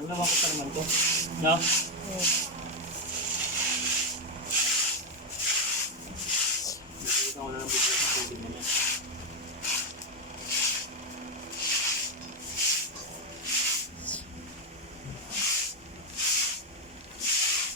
Ang naman ko pa naman to. No? Bibigyan ko na lang bigyan sa tubig na yan.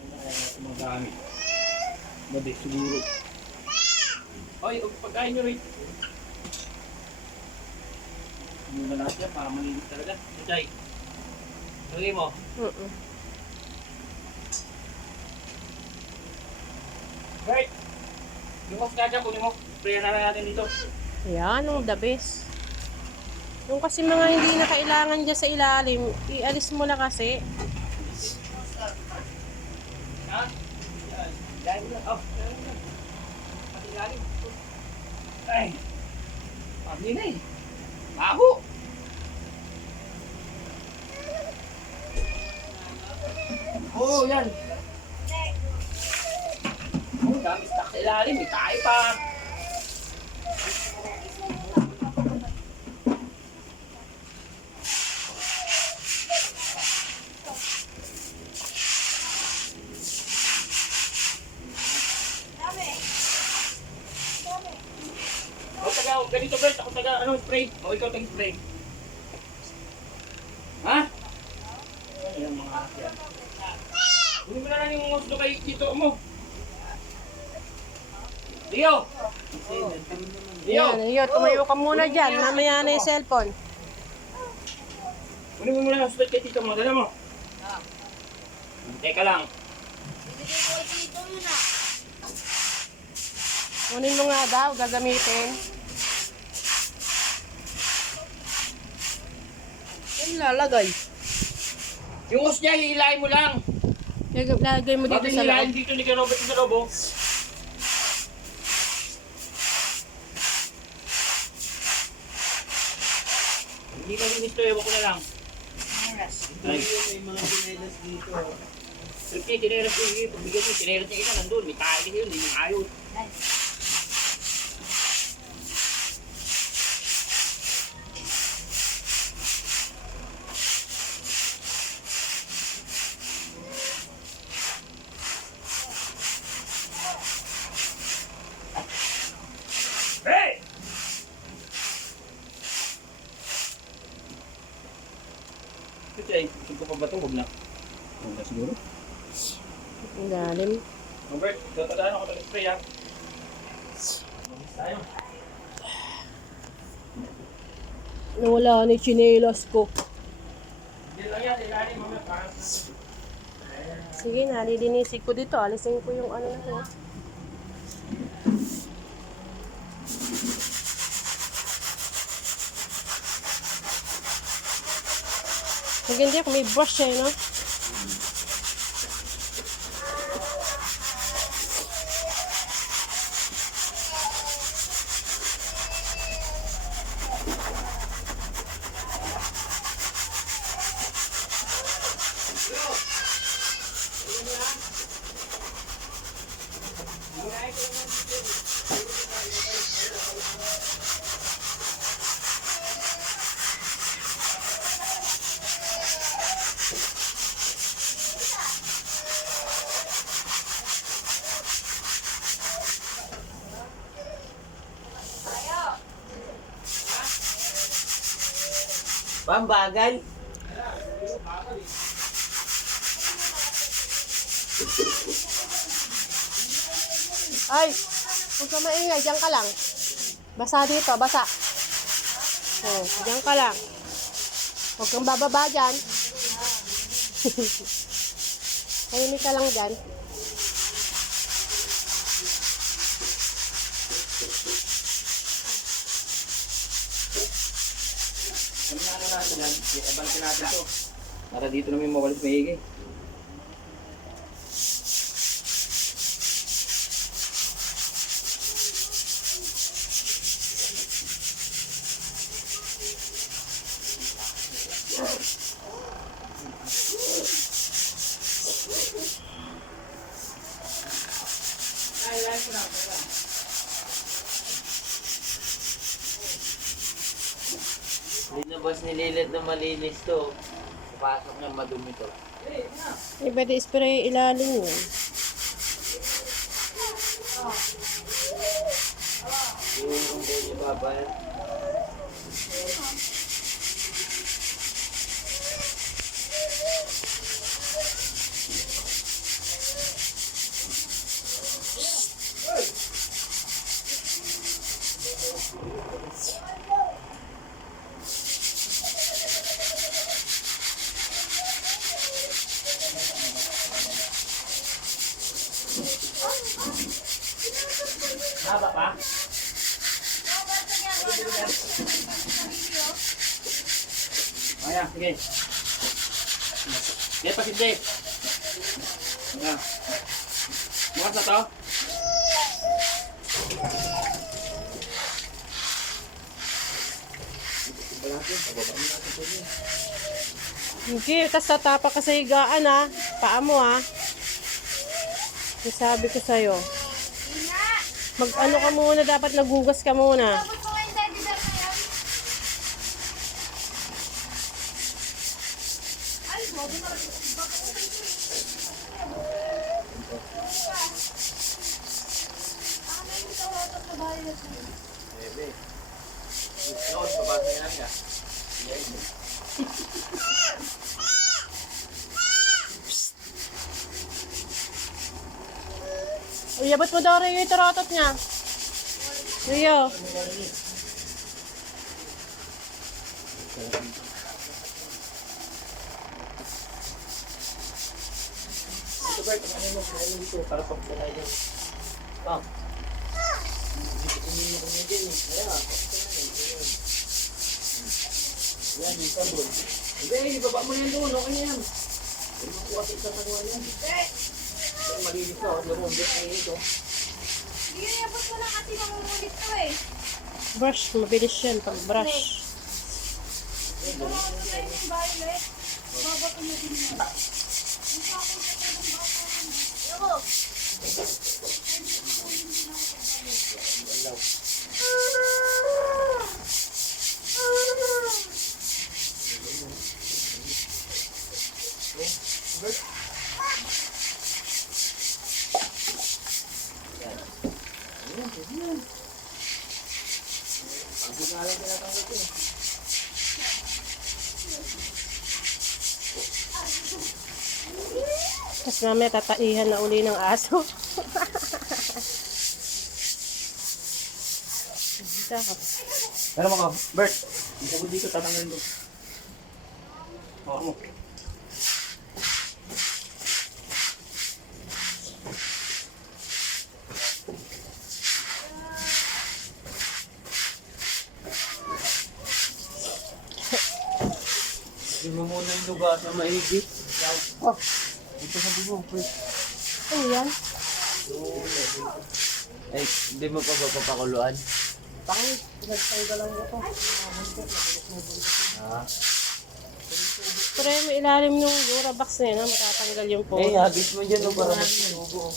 Ano kaya natin magamit? Madi siguro. Oy, pagkain nyo rin. Ano na lahat yan, para malinis talaga. Chay. Lagay mo. Right. Yung kaskadya, kunin mo. Sprayan na lang natin dito. Yan, the best. Yung kasi mga hindi na kailangan dyan sa ilalim, ialis mo na kasi. Ha? Yan. Dahil mo lang. Oh, dahil mo lang. Pati galing. Ay. Pabli na eh. Baho. Oh, yan. Oh, dami stock sa ilalim. May tayo pa. O, taga, ganito Bert. Ako taga, spray. O, ikaw taga-spray. Ha? Ayan mga yan. Hindi mo na lang yung muslo kay Tito mo. Leo! Leo! Yan, tumayo ka muna dyan. Mamaya na yung cellphone. Kunin mo muna yung muslo kay Tito mo. Dala mo. Teka lang. Kunin mo nga daw, gagamitin. Yan lalagay. Yung hose niya, hihilahin mo lang. Lagay mo dito Bakit sa hihilahin loob. dito ni Robert sa loob, oh? Hindi ka rin ito, ewan ko na lang. Ay. May mga pinedas dito. Siyempre, tineras ko yung pagbigyan mo, tineras niya isa nandun. May tayo kasi yun, hindi yung ayos. Hey! Kasi, gusto pa ba ito? Huwag na. Huwag na siguro. Ang galim. Robert, tatadaan ako taga-spray ha. Mamis tayo. Nawala ni chinelas ko. Hindi lang yan, ilalim mamaya parang... Sige na, lilinisin ko dito. Alisin ko yung ano na to. Maganda kung may brush eh, no? Pambagal. Ay, huwag ka maingay. Diyan ka lang. Basa dito, basa. Oh, diyan ka lang. Huwag kang bababa dyan. Tahimik ka lang dyan. Ano na natin yan? Abantin natin ito. Para dito namin mawalis mahigi. Linabas ni Lilet na malinis to. Pasok niya madumi to. Eh, pwede spray ilalim yun. Yung hindi babal. Haba pa? Ayan, sige. Sige, pasindi. Ayan. Bukas na to? Okay, tas tatapa ka sa higaan ha. Paa mo ha. Yung sabi ko sa'yo. Mag-ano ka muna, dapat nagugas ka muna. Bebe. Noon, babasa niya lang niya. Uyabot mo daw rin yung iturotot niya. Rio. Ito, Bert, ano mo? Ano dito? Para pagkalay niya. Oh. Umiinom ko niya din eh. Ayan, yan, yung sabon. Hindi, ibaba mo yan doon. Okay na yan. Huwag mo kuha sa isang manual yan. Malinis ka. Lumundot na ito. Hindi yun, abot ko lang kasi mamumulit to eh. Brush, mabilis yan pag brush. Ito lang ako tayo ng violet. Baba ko na din yan. Ang sakong sa tayo ng bata yan. Ewo! Tapos mamaya tataihan na uli ng aso. Dito ako. Pero mga, Bert, hindi ko dito tatanggalin doon. Hawak mo. Hindi mo muna yung lugar na maigit. Oh, ito sa bubong, Bert. Ano yan? Ay, hindi mo pa ba papakuluan? Pangit. Pinagtanggalan mo ito. Ah. Pero yung ilalim ng Durabox na yun, ha? Matatanggal yung po. Eh, habis mo dyan, no, para masubo.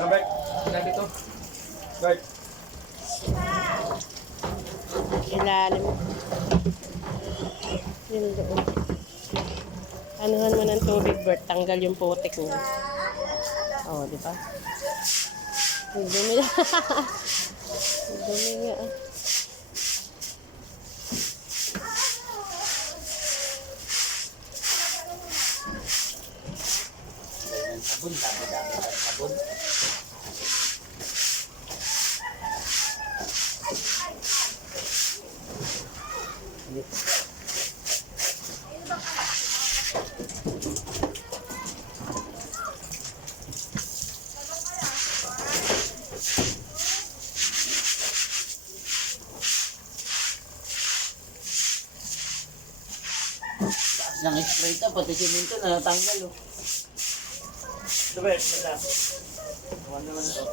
Ah, Bert, sinabi to. Bert. Ilalim. Yun doon. Anuhan mo ng tubig, Bert. Tanggal yung putik niya. Oo, di ba? Ang dumi na. Ang dumi nga. Sabon, dami-dami ng sabon. Nang spray to, pati simento na natanggal oh. Ito, Bert, manda. Naman naman ito.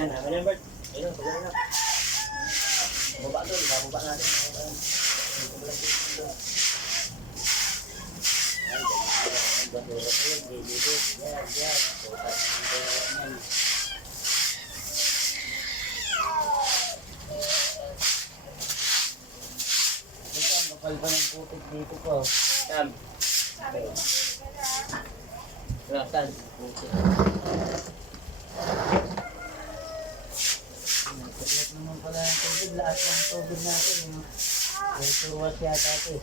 Yan, Ayan, Bert. Ayun, pagano na. Baba doon, bababa natin. Ito ang kapal pa ng putik dito po. Yan. Rasan. Putik. Nagkaklat naman pala ng tubig. Lahat ng tubig natin. May turwas yata ito.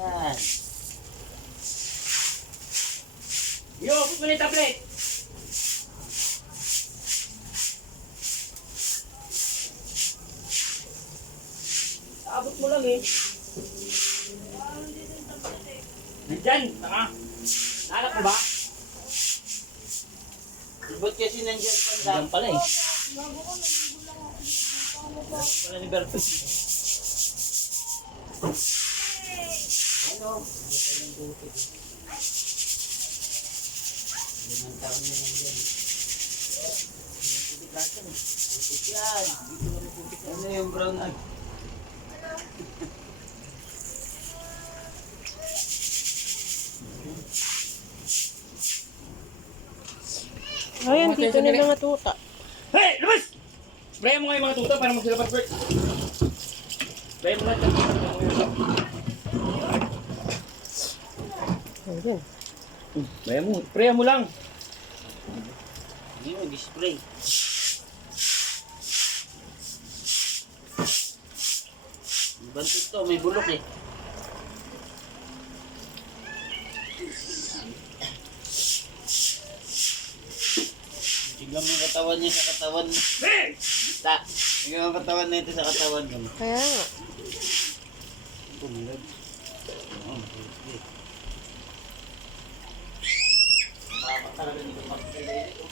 Yan. Yo, put mo na yung tablet. Abot mo lang eh. Nandyan, tanga. Nahanap mo ba? Ba't kasi nandiyan pa Nandyan pala eh. Wala ni Berto. Ano? Ito yung putik. Limang taon na nandiyan. Putik natin eh. Putik yan. Dito kami putik. Ano yung brown egg? Ayan, dito na yung mga tuta. Hey! Lumas! Sprayan mo nga yung mga tuta para magsilabas, Bert. Sprayan mo lahat yan. Ayan. Sprayan mo lang. Hindi mo, display. Bantot to, may bulok eh. Tignan mo yung katawan niya sa katawan mo. Hey! Tignan mo yung katawan na ito sa katawan mo. Kaya nga. Tumulad. Oo, okay. Mama talaga dito makikita ito.